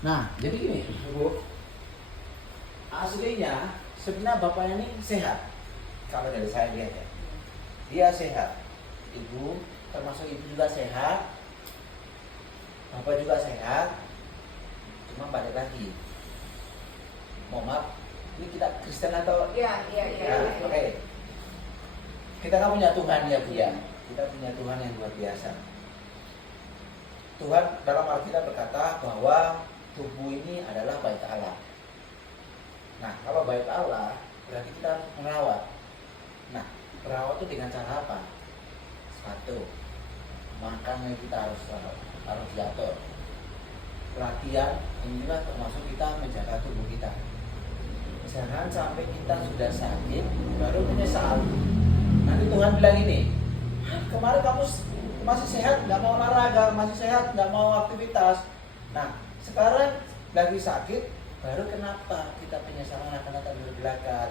Nah, jadi gini, Bu. Aslinya sebenarnya bapaknya ini sehat. Kalau dari saya lihat ya. Dia sehat. Ibu, termasuk ibu juga sehat. Bapak juga sehat. Cuma balik lagi. Mohon maaf, ini kita Kristen atau? Iya. Oke. Kita kan punya Tuhan ya, Bu ya. Kita punya Tuhan yang luar biasa. Tuhan dalam Alkitab berkata bahwa tubuh ini adalah bait Allah. Nah, kalau bait Allah berarti kita harus merawat. Nah, merawat itu dengan cara apa? Satu, makannya kita harus diatur. Latihan ini juga termasuk kita menjaga tubuh kita. Jangan sampai kita sudah sakit baru menyesal. Nanti Tuhan bilang ini, kemarin kamu masih sehat, nggak mau olahraga, masih sehat, nggak mau aktivitas. Nah, sekarang lagi sakit, baru kenapa kita penyesalan akan datang dari belakang?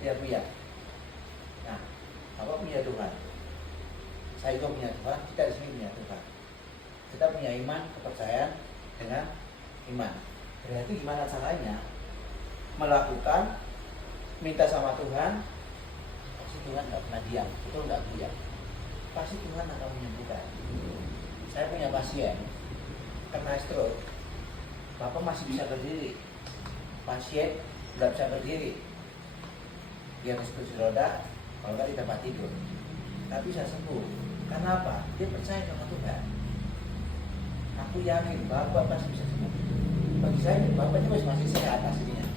Ya Bu ya. Nah, apa punya Tuhan? Saya juga punya Tuhan, kita di sini punya Tuhan. Kita punya iman, kepercayaan dengan iman. Berarti gimana caranya? Melakukan, minta sama Tuhan, pasti Tuhan nggak pernah diam, itu nggak diam. Pasti Tuhan akan menyembuhkan. Saya punya pasien kena stroke, Bapak masih bisa berdiri, pasien nggak bisa berdiri, dia harus kursi roda, kalau nggak di tempat tidur, tapi bisa sembuh. Karena apa? Dia percaya sama Tuhan. Aku yakin Bapak pasti bisa sembuh. Bagi saya, Bapak juga masih sehat aslinya,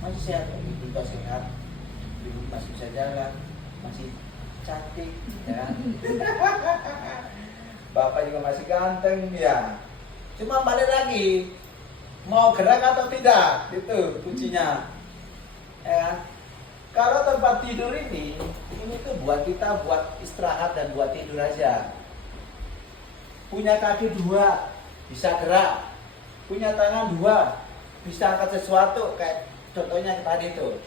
masih sehat, ibu juga sehat, ibu masih bisa jalan, masih cantik, ya. Bapak juga masih ganteng, ya. Cuma balik lagi, mau gerak atau tidak, itu kuncinya. Ya. Kalau tempat tidur ini tuh buat kita buat istirahat dan buat tidur aja. Punya kaki dua, bisa gerak. Punya tangan dua, bisa angkat sesuatu, kayak contohnya tadi itu.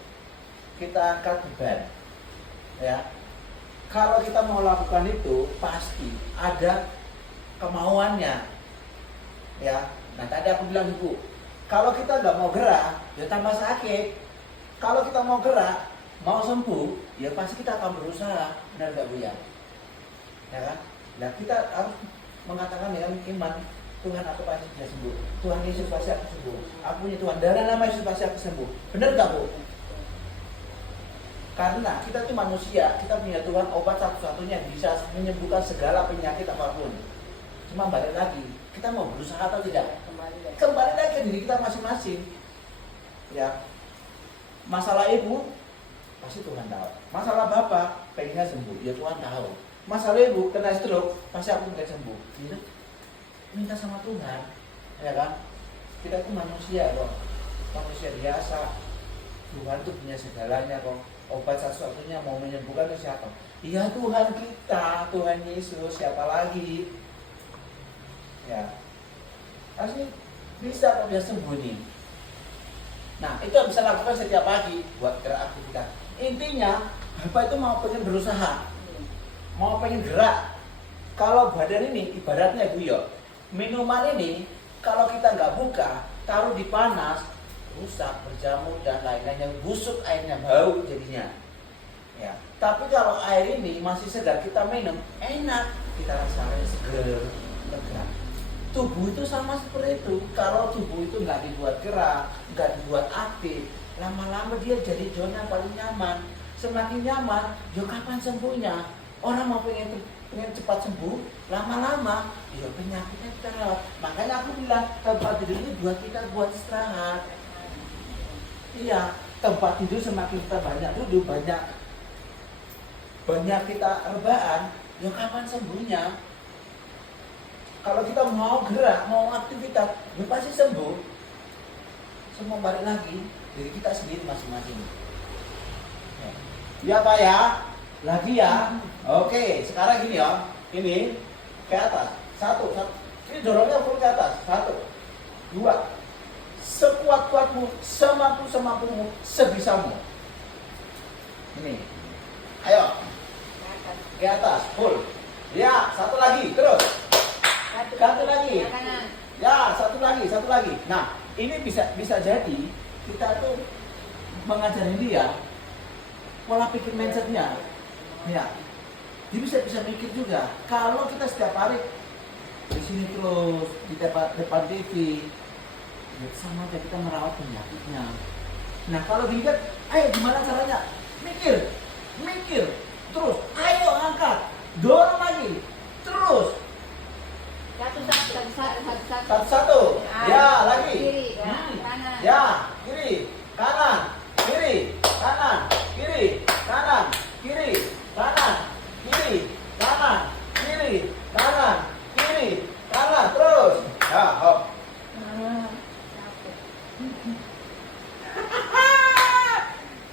Kita angkat beban, ya. Kalau kita mau lakukan itu, pasti ada kemauannya, ya. Nah tadi aku bilang Ibu, kalau kita nggak mau gerak, ya tambah sakit. Kalau kita mau gerak, mau sembuh, ya pasti kita akan berusaha, benar nggak Bu ya? Ya kan? Nah kita harus mengatakan dengan iman, Tuhan aku pasti bisa sembuh. Tuhan Yesus pasti aku sembuh. Aku punya Tuhan, dalam nama Yesus pasti aku sembuh. Benar nggak Bu? Karena kita itu manusia, kita punya Tuhan obat satu-satunya yang bisa menyembuhkan segala penyakit apapun. Cuma balik lagi, kita mau berusaha atau tidak? Kembali lagi ke diri kita masing-masing. Ya. Masalah ibu, pasti Tuhan tahu. Masalah bapak, pengennya sembuh, ya Tuhan tahu. Masalah ibu, kena stroke, pasti aku pengen sembuh. Gitu. Minta sama Tuhan, ya kan? Kita itu manusia kok, manusia biasa. Tuhan itu punya segalanya kok. Obat satu-satunya mau menyembuhkan itu siapa? Ya Tuhan kita, Tuhan Yesus, siapa lagi? Ya, pasti bisa kok dia sembuh nih. Nah, itu yang bisa lakukan setiap pagi buat gerak aktivitas. Intinya, Bapak itu mau pengen berusaha, mau pengen gerak. Kalau badan ini, ibaratnya Bu yo, minuman ini kalau kita nggak buka, taruh di panas, rusak, berjamur dan lain-lainnya, busuk airnya, bau jadinya. Ya. Tapi kalau air ini masih segar kita minum, enak, kita rasanya seger, lega. Tubuh itu sama seperti itu. Kalau tubuh itu nggak dibuat gerak, nggak dibuat aktif, lama-lama dia jadi zona paling nyaman. Semakin nyaman, yo kapan sembuhnya? Orang mau pengen cepat sembuh, lama-lama, yo penyakitnya terlalu. Makanya aku bilang tempat tidur ini buat kita buat istirahat. Iya, tempat tidur semakin kita banyak duduk, banyak kita rebahan, ya kapan sembuhnya? Kalau kita mau gerak, mau aktivitas, ya pasti sembuh. Semua balik lagi diri kita sendiri masing-masing. Ya Pak ya, lagi ya. Oke, sekarang gini ya, ini ke atas, satu. Ini dorongnya full ke atas, 1, 2. Sekuat-kuatmu, semampu-semampumu, sebisamu. Ini. Ayo. Ke atas, full. Ya, satu lagi, terus. Satu lagi. Ya, satu lagi. lagi. Nah, ini bisa jadi kita tuh mengajarin dia pola pikir mindsetnya. Ya, dia bisa mikir juga. Kalau kita setiap hari di sini terus di depan TV, ya sama aja kita merawat penyakitnya. Nah, kalau dilihat, ayo gimana caranya? Mikir, terus, ayo angkat, dorong lagi, terus. Satu. Ya, lagi. Kiri, kanan. Ya, kiri, kanan, kiri, kanan, kiri, kanan, kiri, kanan, kiri, kanan, kiri, kanan, kiri, kanan, terus. Ya, hop.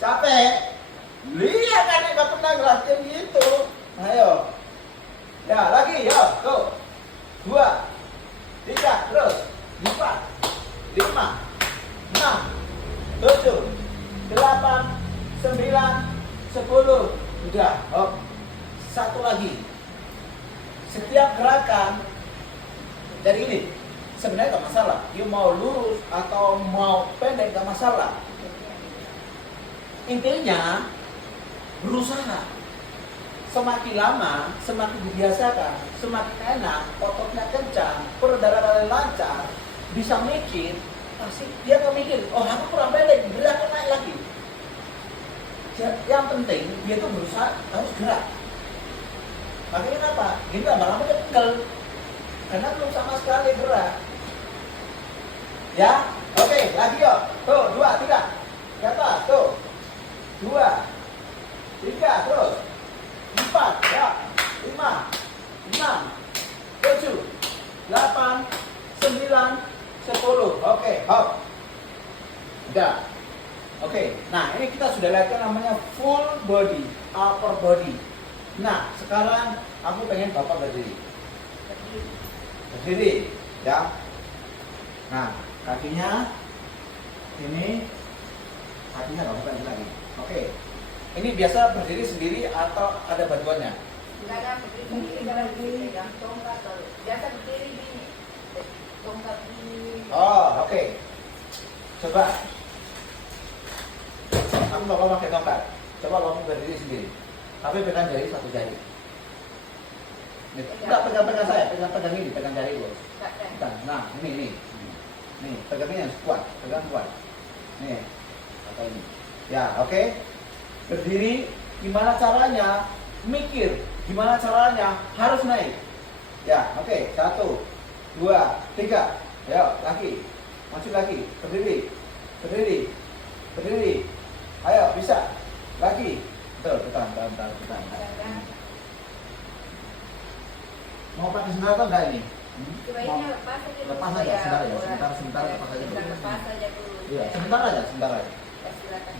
Capek? Lihat kan nggak pernah ngelakuin gitu. Ayo. Ya, lagi, yo, tuh. 2, 3, terus 4, 5, 6, 7, 8, 9, 10. Udah, hop. Satu lagi. Setiap gerakan dari ini sebenarnya gak masalah. You mau lurus atau mau pendek gak masalah. Intinya berusaha. Semakin lama, semakin dibiasakan, semakin enak, ototnya kencang, peredaran lancar, bisa mikir, pasti dia akan mikir, oh aku kurang pendek, beri aku naik lagi. Yang penting dia tuh berusaha harus gerak. Makanya kenapa? Gini lama-lama dia pegel, karena belum sama sekali gerak. Ya, oke, lagi yuk. Tuh, 2, 3. Ke atas, tuh. 2, 3, terus. 4, ya. 5, 6, 7, 8, 9, 10. Oke, hop. Udah. Oke, nah ini kita sudah lihat namanya full body, upper body. Nah, sekarang aku pengen Bapak berdiri. Berdiri, ya. Nah, kakinya ini, kakinya nggak bukan lagi. Oke, ini biasa berdiri sendiri atau ada bantuannya? Enggak ada berdiri sendiri, kalau pegang tongkat kalau biasa berdiri di tongkat di. Oh, oke. Coba. Aku bakal pakai tongkat. Coba kamu berdiri sendiri. Tapi pegang jari satu jari. Enggak pegang saya, pegang ini, pegang jari gue. Nah, ini. Nih, pegangnya yang kuat, pegang kuat. Nih, atau ini. Ya, oke. Berdiri, gimana caranya? Mikir, gimana caranya? Harus naik. Ya, oke. 1, 2, 3. Ayo, lagi. Maju lagi. Berdiri. Ayo, bisa. Lagi. Betul, tekan. Mau pakai sendal atau enggak ini? Sebaiknya lepas aja. Lepas aja, sebentar lepas aja dulu. Lepas aja dulu. Iya, sebentar aja. Silakan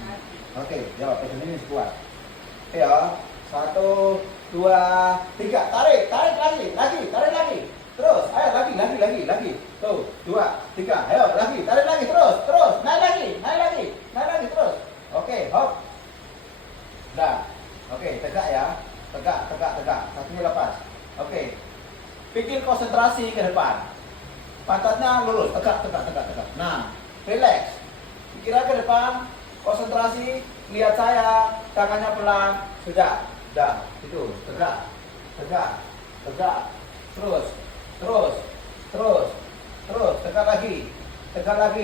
lagi. Oke, jawab pegang ini kuat. Ya, 1, 2, 3, tarik lagi. Terus, ayo lagi. Tuh, 2, 3, ayo lagi, tarik lagi terus, naik lagi terus. Oke, hop. Udah. Oke, tegak ya. Tegak. Kakinya lepas. Oke. Bikin konsentrasi ke depan. Pantatnya lurus, tegak. Nah, relax. Pikiran ke depan, konsentrasi, lihat saya, tangannya pelan. Sudah. Itu, tegak. Terus, tegak lagi.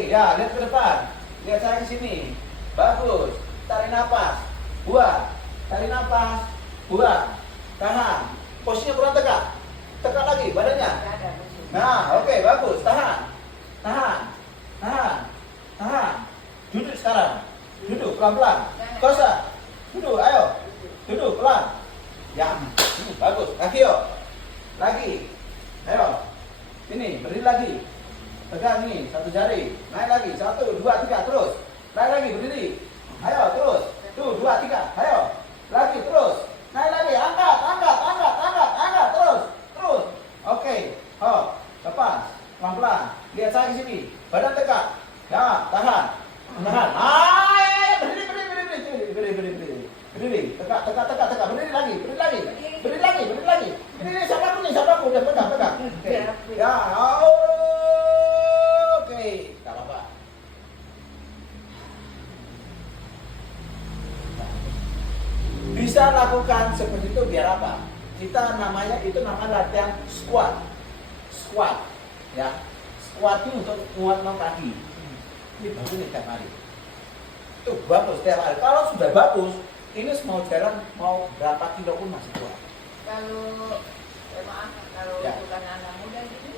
Ya, lihat ke depan. Lihat saya ke sini. Bagus. Tarik napas. Buang. Tarik napas. Buang. Tahan. Posisinya kurang tegak. Tegak lagi badannya. Nah, oke, bagus. Tahan. Duduk sekarang. Duduk pelan-pelan. Kosa. Duduk, ayo. Duduk pelan. Ya, bagus. Kaki yuk. Lagi. Ayo. Ini, berdiri lagi. Pegang ini, satu jari. Naik lagi. 1, 2, 3, terus. Naik lagi, berdiri. Ayo, terus. Tuh, 2, 3. Ayo. Lagi, terus. Naik lagi. Angkat. Terus. Oke. Hop. Lepas. Pelan-pelan. Lihat saya di sini. Badan tegak. Ya, tahan. Berdiri. Tegak. Berdiri lagi. Berdiri. Siapa aku? Udah pegang. Oke. Ya. Oke. seperti itu biar apa? Kita namanya itu latihan squat. Squat, ya. Squat itu untuk nguat kaki. Ini bagus nih tiap hari. Itu bagus tiap hari. Kalau sudah bagus, ini mau jalan mau berapa kilo pun masih kuat. Kalau maaf, kalau Ya. bukan anak muda gini,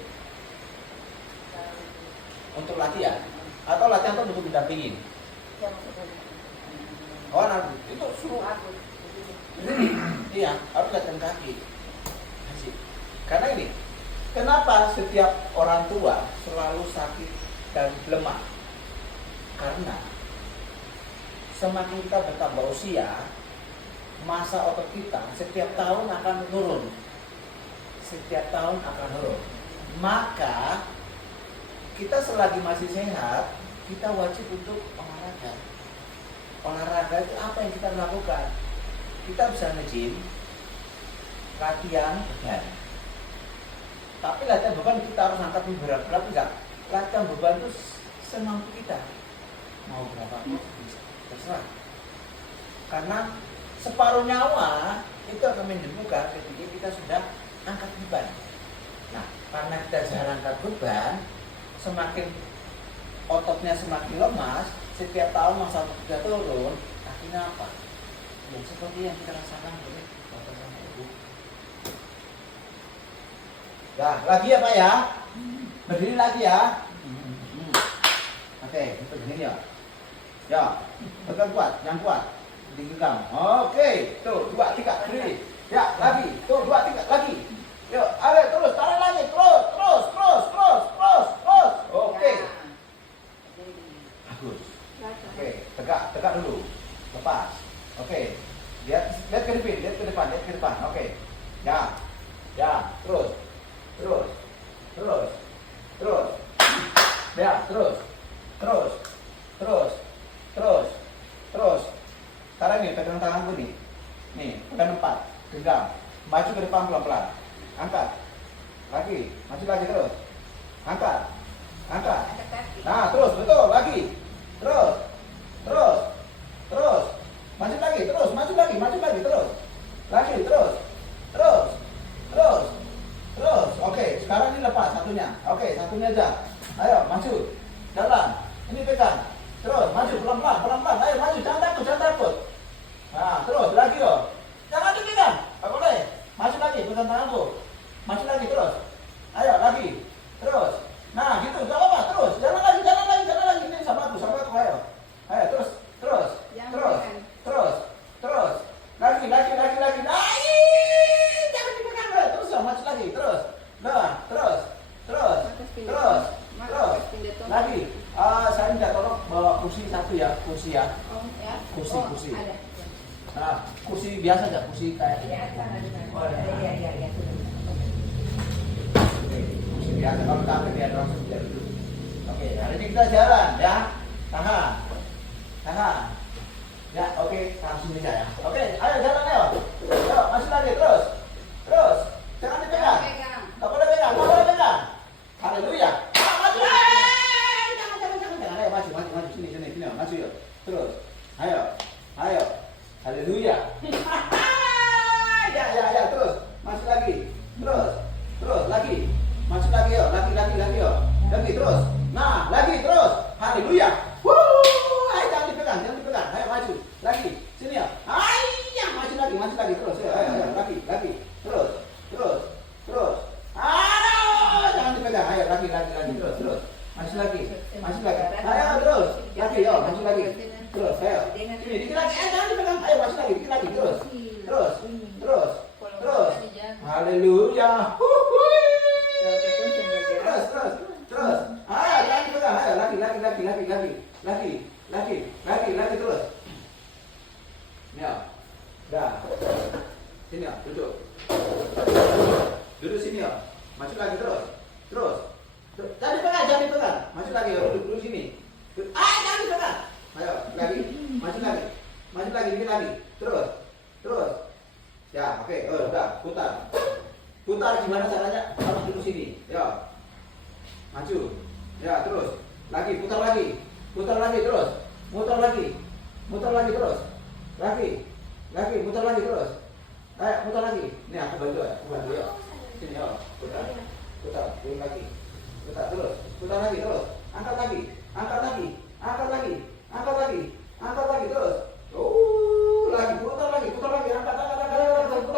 Untuk latihan atau latihan itu untuk didampingin. yang seperti Oh, nanti itu suruh aku. iya, harus latihan kaki. Asik. Karena ini, kenapa setiap orang tua selalu sakit dan lemah? Karena semakin kita bertambah usia, masa otot kita setiap tahun akan turun. Setiap tahun akan turun. Maka kita selagi masih sehat, kita wajib untuk olahraga. Olahraga itu apa yang kita lakukan? Kita bisa nge-gym, latihan beban. Tapi latihan beban kita harus angkat berat-berat enggak. Latihan beban itu semampu kita. Mau berapa pun bisa, terserah. Karena separuh nyawa itu akan menyembuhkan ketika kita sudah angkat beban. Nah, karena kita jarang angkat beban, semakin ototnya semakin lemas, setiap tahun masa otot kita turun, akhirnya apa? Ya seperti yang kita rasakan oleh bapak sama ibu. Nah, lagi ya Pak ya? Berdiri lagi ya? Oke, berdiri ya. Ya, pegang kuat, yang kuat. Digenggam. Oke, tuh 2, 3, berdiri. Ya, lagi. Tuh 2, 3, lagi. Yuk, ayo terus, tarik lagi, terus. Oke. Bagus. Oke, tegak dulu. Lepas. Oke. Lihat ke depan. Oke. Ya. Terus. Ya, terus. Sekarang nih, pegang tanganku nih. Nih, pegang 4. Genggam. Maju ke depan pelan-pelan. Angkat. Lagi. Maju lagi terus. Angkat. Nah, terus, betul. Lagi. Terus. Maju lagi, terus. Lagi, terus. Oke, sekarang ini lepas satunya. Oke, satunya aja. Ayo, maju. Jalan. Ini pegang. Terus, maju pelan-pelan. Ayo, maju. Jangan takut. Nah, terus. Lagi loh. Jangan dipegang. Nggak boleh. Maju lagi, pegang tanganku. Maju lagi, terus. Ayo, lagi. Terus. Nah, gitu. Gak apa-apa. Terus. Jalan lagi. Ini sama aku. Ayo. Ayo, terus. Lagi. Jangan dipegang. Ayo, terus. Maju lagi. Terus. Nah, terus. Lagi. Saya minta tolong bawa kursi satu ya. Kursi ya. Kursi. Ada. Nah, kursi biasa aja. Kursi kayak Iya. Kursi biasa. Kalau capek dia langsung biar dulu. Oke, hari ini kita jalan ya. Tahan. Ya, oke, langsung bisa ya. Oke, ayo jalan ayo. Masih lagi terus. Jangan dipegang. Nggak boleh pegang. Haleluya. Maju. Jangan. Ayo maju. Sini. Maju yuk. Terus. Ayo. Haleluya. Ya, terus. Maju lagi. Terus lagi. Maju lagi yuk. Lagi terus. Nah, lagi terus. Haleluya. Ayo jangan dipegang. Ayo maju. Lagi. Sini ya. Ayo maju lagi terus. Ayo lagi. Terus. Aduh, jangan dipegang. Ayo lagi terus. Maju lagi. Ayo terus. Lagi yo, maju lagi. Terus, ayo. Sini dikit lagi. Jangan dipegang. Ayo maju lagi, dikit lagi. Terus. Haleluya. Terus. Ayo jangan dipegang. Ayo lagi terus. Ya. Dah. Sini ya, duduk. Duduk sini ya. Maju lagi terus. Jangan dipegang. Maju lagi ya, duduk sini. Jangan dipegang. Ayo, lagi. Maju lagi, dikit lagi. Terus. Ya, oke. Udah, putar gimana caranya? Harus duduk sini. Ya. Maju. Ya, terus. Lagi, putar lagi terus. Muter lagi terus. Lagi, putar lagi terus. Ayo, putar lagi. Ini aku bantu ya, aku bantu ya. Sini ya, putar. Putar, turun lagi. Putar terus, putar lagi terus. Angkat lagi, angkat lagi, angkat lagi, angkat lagi, angkat lagi terus. Lagi putar lagi, angkat, putar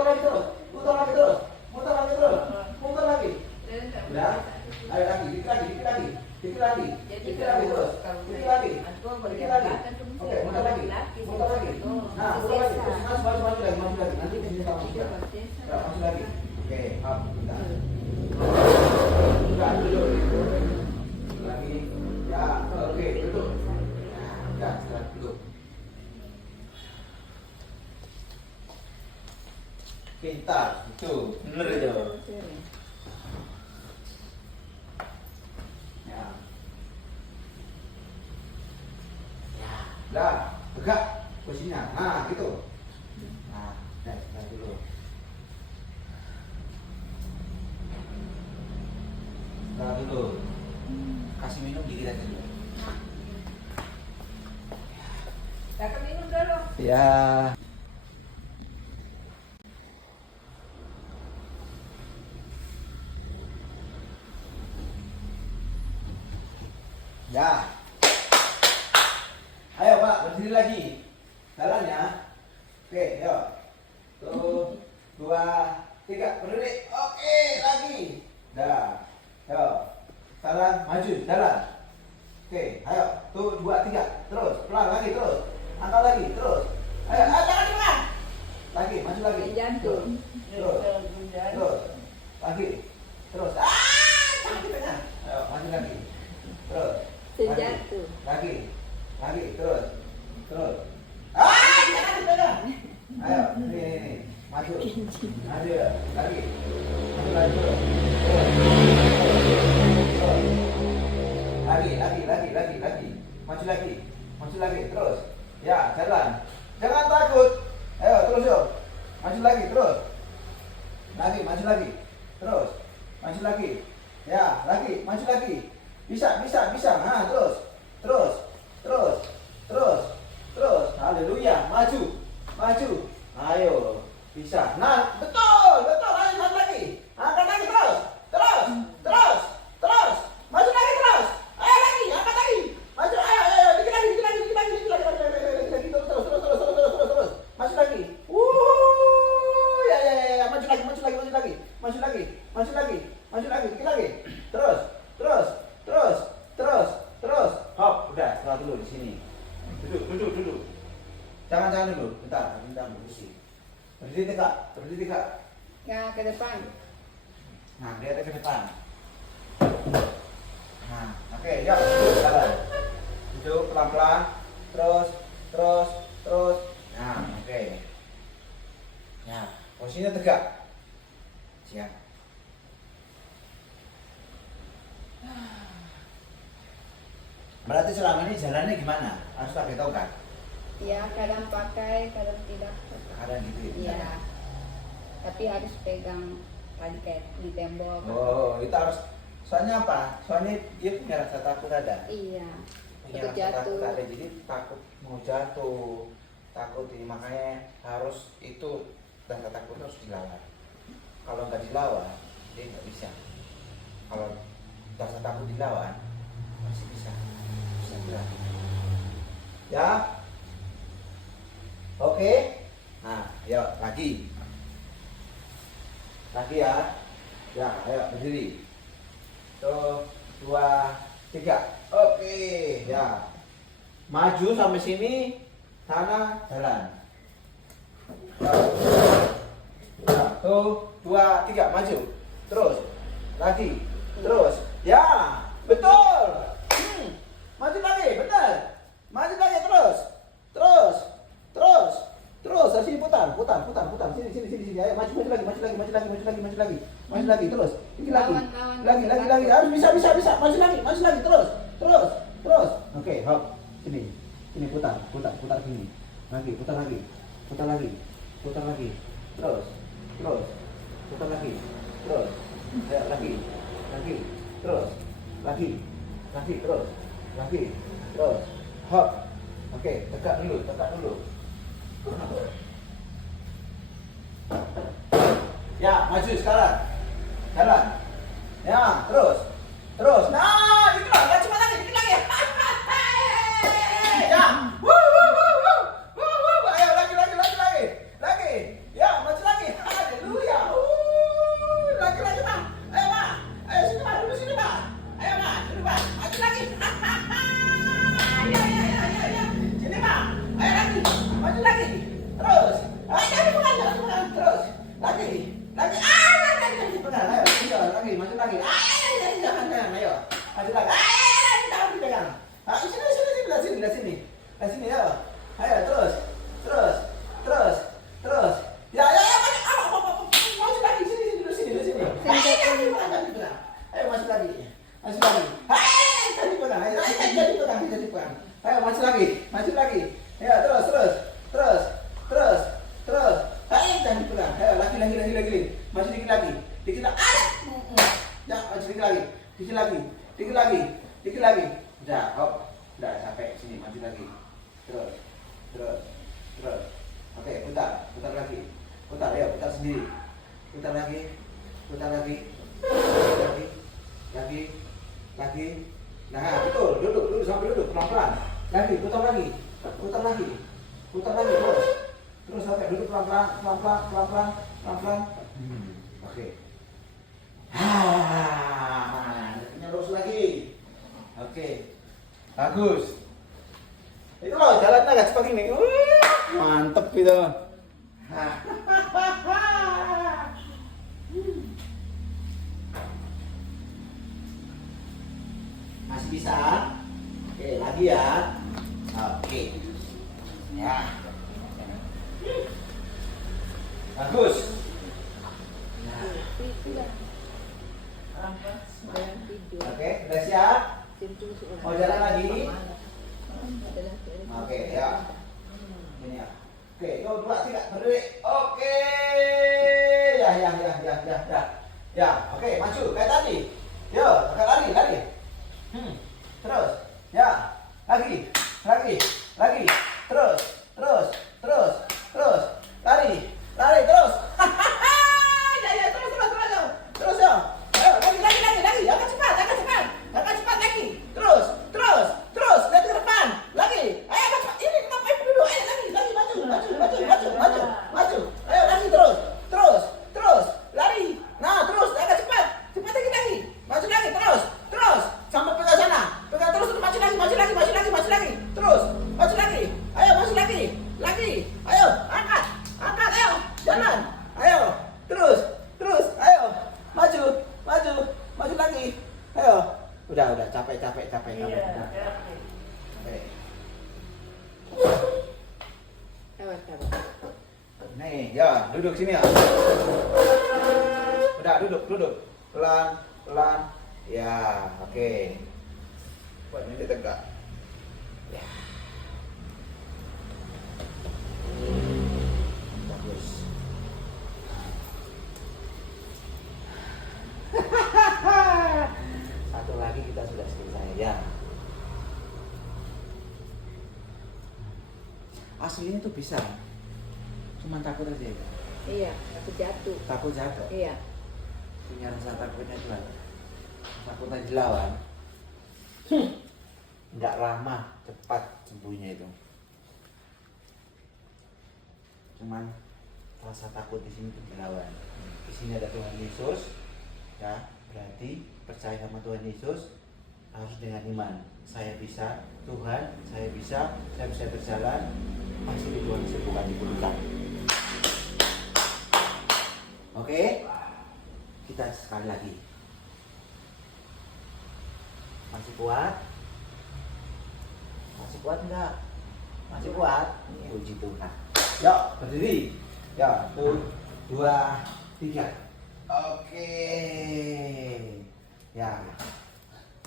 lagi terus, putar lagi terus, putar lagi terus, putar lagi. Udah, ayo lagi, dikit lagi, dikit lagi, dikit lagi, dikit lagi terus, dikit lagi, dikit lagi. Oke, putar lagi, putar lagi. Nah, putar lagi, terus maju lagi, maju lagi. Nanti di sini kamu juga. Ya, maju lagi. Oke, up, bentar. Enggak, duduk. Lagi, ya, oke, duduk. Nah, udah, sekarang duduk. Pintar, itu, bener itu. Ya. Ya, udah, tegak posisinya. Nah, gitu. Nah, udah dulu. Sekarang dulu. Kasih minum dikit aja dulu. Kakak minum dulu. Ya. Ya. Ayo Pak, berdiri lagi. Jalan ya. Oke, yuk. 1, 2, 3, berdiri. Oke, lagi. Dah. Yuk. Sekarang maju, jalan. Oke, ayo. 1, 2, 3. Terus, pelan lagi terus. Angkat lagi, terus. Ayo, jangan tengah. Lagi, maju lagi. Jantung. Terus. Terus. Lagi. Terus. Jangan di tengah. Ayo, maju lagi. Terus. Senjatuh. Lagi, terus, jangan di tengah. Ayo, nih, maju, ya. Lagi, maju lagi terus, lagi, maju lagi, terus, ya, jalan, jangan takut, ayo, terus yuk, maju lagi, terus, maju lagi, terus, maju lagi, ya, lagi, maju lagi. Bisa. Nah, terus. Haleluya. Maju. Ayo. Bisa. Nah, betul. Ayo maju lagi. Angkat lagi terus. Maju lagi terus. Ayo lagi, angkat lagi. Maju. Ayo. Dikit lagi. Terus. Maju lagi. Ya. Maju lagi. Dikit lagi. Terus. Hop, udah, setelah dulu di sini. Duduk. Jangan dulu. Bentar bersih. Berdiri tegak. Ya, ke depan. Nah, lihat ke depan. Nah, oke, ya, duduk, jalan. Duduk pelan-pelan. Terus. Nah, oke. Nah, posisinya tegak. Siap. Berarti selama ini jalannya gimana? Harus pakai tongkat? Ya, kadang pakai, kadang tidak. Kadang gitu ya? Iya. Tapi harus pegang tadi kayak di tembok. Oh, itu harus. Soalnya apa? Soalnya dia punya rasa takut ada. Iya. Punya Takut rasa jatuh. takut ada, jadi takut mau jatuh. Takut ini, makanya harus itu rasa takut harus dilawan. Kalau nggak dilawan, dia nggak bisa. Kalau rasa takut dilawan, masih bisa. Ya, oke. Nah, yuk lagi ya. Ya, ayo berdiri. 1, 2, 3. Oke, ya. Maju sampai sini, sana jalan. 1, 2, 3, maju. Terus, lagi, terus. Ya, betul. Maju lagi, benar. Maju lagi terus. Dari sini putar. Sini. Ayo maju lagi terus. Ini lagi. Harus bisa. Maju lagi terus. Oke, hop. Sini putar gini. Putar lagi. Terus. Putar lagi. Terus. Ayo lagi. Terus. Lagi. Terus. Hop. Oke, tegak dulu. Ya, maju sekarang. Jalan. Ya, terus. Terus. Nah, dikit lagi. Cepat lagi, dikit lagi. Ya. Ayo lagi. Lagi. Ya, maju lagi. Haleluya. Lagi, Bang. Ayo, Bang. Ayo sini, Bang. Duduk sini, Bang. Ayo, Bang. Duduk, Bang. Maju lagi. Ya. Sini, Bang. Ayo lagi. Maju lagi. Terus. Ayo, jangan dipegang. Terus. Lagi. Lagi. Jangan dipegang. Ayo, lagi. Maju lagi. Jangan. Ayo. Maju lagi. Jangan dipegang. Sini. Sini, ya. Ayo, terus. Ya. Maju lagi. Sini. Jangan dipegang. Ayo, maju lagi. Jangan dipegang. Ayo, maju lagi. Ya, terus. Ayo, jangan dipegang. Ayo, lagi. Maju dikit lagi. Ya, maju dikit lagi. Udah, hop. Udah capek. Sini, maju lagi. Terus. Oke, putar lagi. Ayo, putar sendiri. Putar lagi. Nah, betul. Duduk sampai duduk pelan-pelan. Lagi, putar lagi. Terus sampai duduk pelan-pelan. Oke. Terus lagi. Oke. Bagus. Itu loh jalannya agak cepat ini. Mantep gitu. Masih bisa? Oke, lagi ya. Oke. Ya. Bagus. Oke, udah siap? Mau jalan lagi? Oke, ya. Ini ya. Oke, yuk 2, 3, berdiri. Oke. Ya. Ya, oke, maju kayak tadi. Yuk, agak lari. Terus. Ya. Lagi. Terus. Lari terus. Ya, terus ya. Ayo, lagi. Agak cepat lagi. Terus. Lihat ke depan. Lagi. Ayo, ini ngapain dulu? Ayo, lagi. Maju. Ayo, lagi terus. Lari. Nah, terus agak cepat lagi. Maju lagi terus. Sampai pegang sana. Pegang terus maju lagi. Terus. Maju lagi. Ayo, maju lagi. Ayo, angkat. Ayo, jalan. Ayo, terus. Ayo, maju lagi. Ayo. Udah, capek. Nih, ya, duduk sini ya. Udah, duduk. Pelan. Ya, oke. Buat ini tegak. Ya. Bagus. Satu lagi kita sudah selesai ya. Aslinya tuh bisa. Cuman takut aja ya. Iya, takut jatuh. Iya. Punya rasa takutnya jual. Takutnya dilawan. Nggak lama, cepat sembuhnya itu. Cuman rasa takut di sini tuh dilawan. Di sini ada Tuhan Yesus, ya berarti percaya sama Tuhan Yesus harus dengan iman. Saya bisa, Tuhan, saya bisa berjalan. Pasti Tuhan sembuhkan, dipulihkan. Oke, kita sekali lagi. Masih kuat? Enggak? Masih kuat? Puji Tuhan. Yuk, berdiri. Ya, 1, 2, 3. Oke. Ya.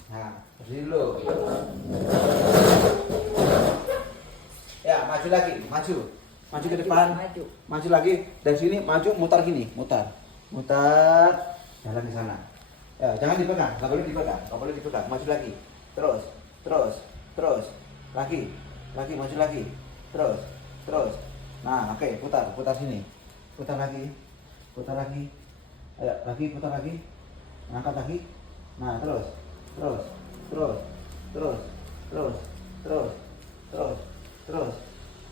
Nah, berdiri dulu. Ya, maju lagi. Maju ke depan. Maju lagi. Dari sini maju, mutar gini, mutar. Jalan ke sana. Ya, jangan dipegang, nggak boleh dipegang. Maju lagi. Terus. Lagi, maju lagi. Terus. Nah, oke, putar sini. Putar lagi. Ayo, lagi, putar lagi. Angkat lagi. Nah, terus. Terus. Terus. Terus. Terus. Terus. Terus. Terus.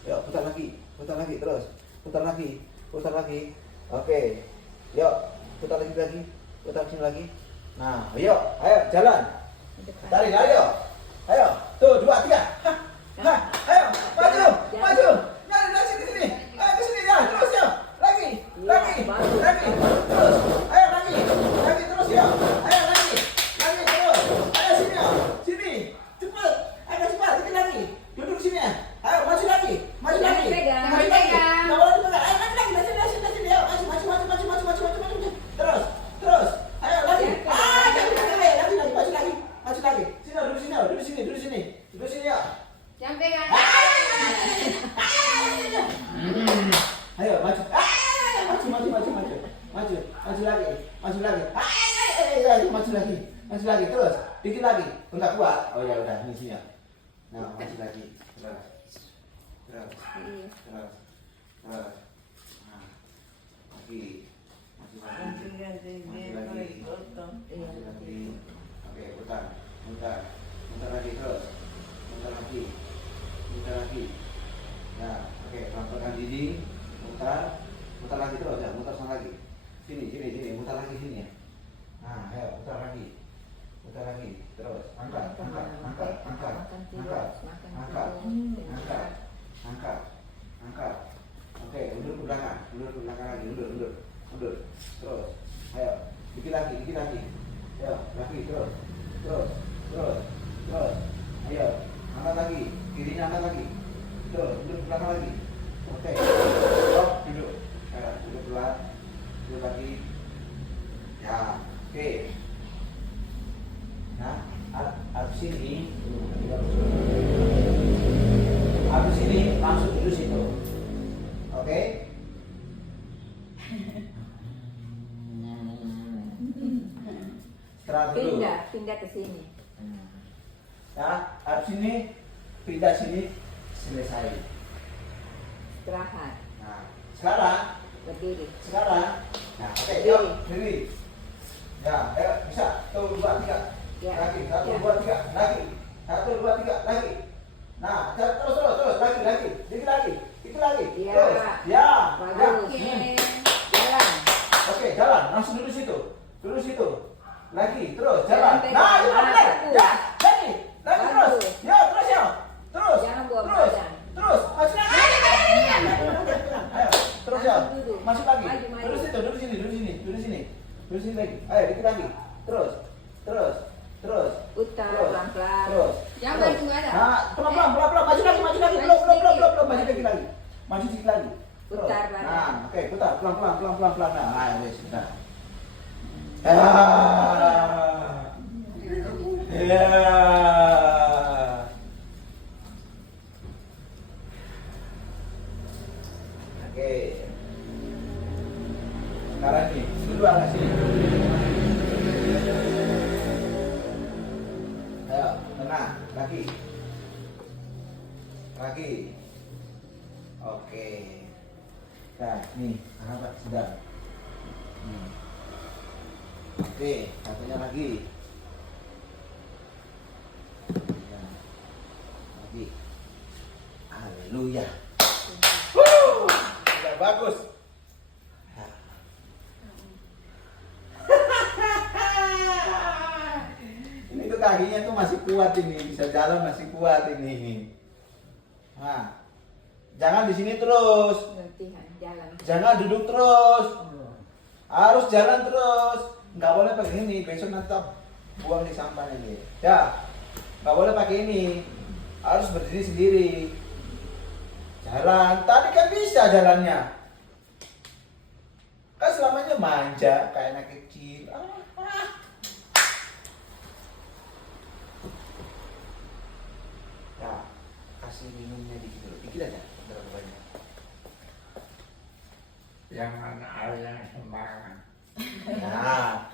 Yuk, putar lagi. Putar lagi, terus. Putar lagi. Putar lagi. Oke. Yuk, putar lagi. Putar sini lagi. Nah, ayo, jalan. Tarik, ayo. Ayo, tuh, 2, 3. Hah. Hah. Ayo, maju. Maju. Nah, sini. Ayo, ke sini ya. Terus ya. Lagi. Terus. Ayo lagi terus ya. Ayo lagi terus. Ayo sini ya. Sini. Cepat. Ayo cepat. Dikit lagi. Duduk sini ya. Ayo maju lagi. Maju lagi. Nggak boleh dipegang. Ayo lagi. Sini ya. Maju. Terus. Ayo lagi. Lagi. Maju lagi. Sini. Duduk sini ya. Jangan pegang. Ayo maju. Maju lagi. Ayo, maju lagi terus. Dikit lagi. Enggak kuat. Oh ya udah, ini sini ya. Nah, maju lagi. Terus. Nah, lagi. Maju lagi. Oke, putar lagi terus. Putar lagi. Nah, oke, pelan-pelan dinding. Putar lagi terus ya, mutar sana lagi. Sini, mutar lagi sini ya. Nah, ayo putar lagi, terus angkat. Oke, undur ke belakang lagi, undur. Terus, ayo, dikit lagi. Ayo, lagi terus. Ayo, angkat lagi, kirinya angkat lagi. Terus, undur ke belakang lagi. Oke, stop, duduk. Duduk pelan, duduk lagi. Ya, oke. Nah, abis ini langsung dulu situ. Oke? Setelah dulu. Pindah ke sini. Nah, abis ini pindah sini, selesai. Istirahat. Nah, sekarang. Nah, oke, yuk, diri. Ya, ayo, bisa. 1, 2, 3. Ya. Lagi, 1, 2, 3. Lagi. 1, 2, 3. Lagi. Nah, terus. Lagi. Dikit lagi. Ya. Terus. Ya. Bagus. Jalan. Oke, jalan. Langsung dulu situ. Lagi, terus jalan. Jangan Nah, pegang. itu benar. Ya, lagi terus. Bagus. Ya, terus ya. Terus. Jangan buang Terus. badan. Terus. Maksudnya. Ayo, terus ya. Duduk. Masuk lagi. Maju. Terus situ, duduk sini lagi. Ayo, dikit lagi. Terus. Putar Terus. pelan-pelan. Terus. Jangan Terus. bantu ada. Nah, pelan-pelan. Maju lagi. Belum. Maju dikit lagi. Terus. Putar badan. Nah, oke, putar. Pelan-pelan. Nah, wes, sudah. Ya. Oke. Sekarang nih, dulu agak sini. Ayo, tenang, lagi. Oke. Nah, nih, angkat sedang. Oke, satunya lagi. Nah, lagi. Haleluya. Sudah bagus. Ini tuh kakinya tuh masih kuat ini, bisa jalan masih kuat ini. Nah, jangan di sini terus. Latihan jalan. Jangan duduk terus. Harus jalan terus. Nggak boleh pakai ini. Besok nanti buang di sampah ini. Ya, nggak boleh pakai ini. Harus berdiri sendiri. Jalan. Tadi kan bisa jalannya. Kan selamanya manja kayak anak kecil. Ya, kasih minumnya dikit aja. Berapa banyak? Jangan air yang sembarangan. Nah.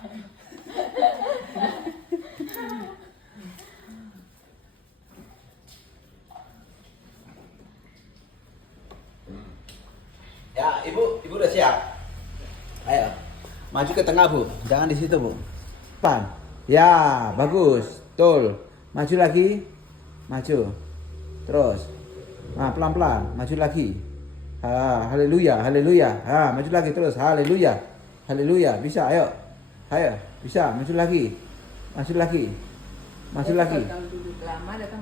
Ya, ibu udah siap. Ayo. Maju ke tengah Bu, jangan di situ Bu. Depan. Ya, bagus. Betul. Maju lagi. Maju. Terus. Nah, pelan-pelan. Maju lagi. Haleluya, haleluya. Maju lagi terus. Haleluya. Haleluya. Bisa, ayo. Ayo, bisa. Maju lagi. Maju lagi. Maju lagi. Kalau duduk lama datang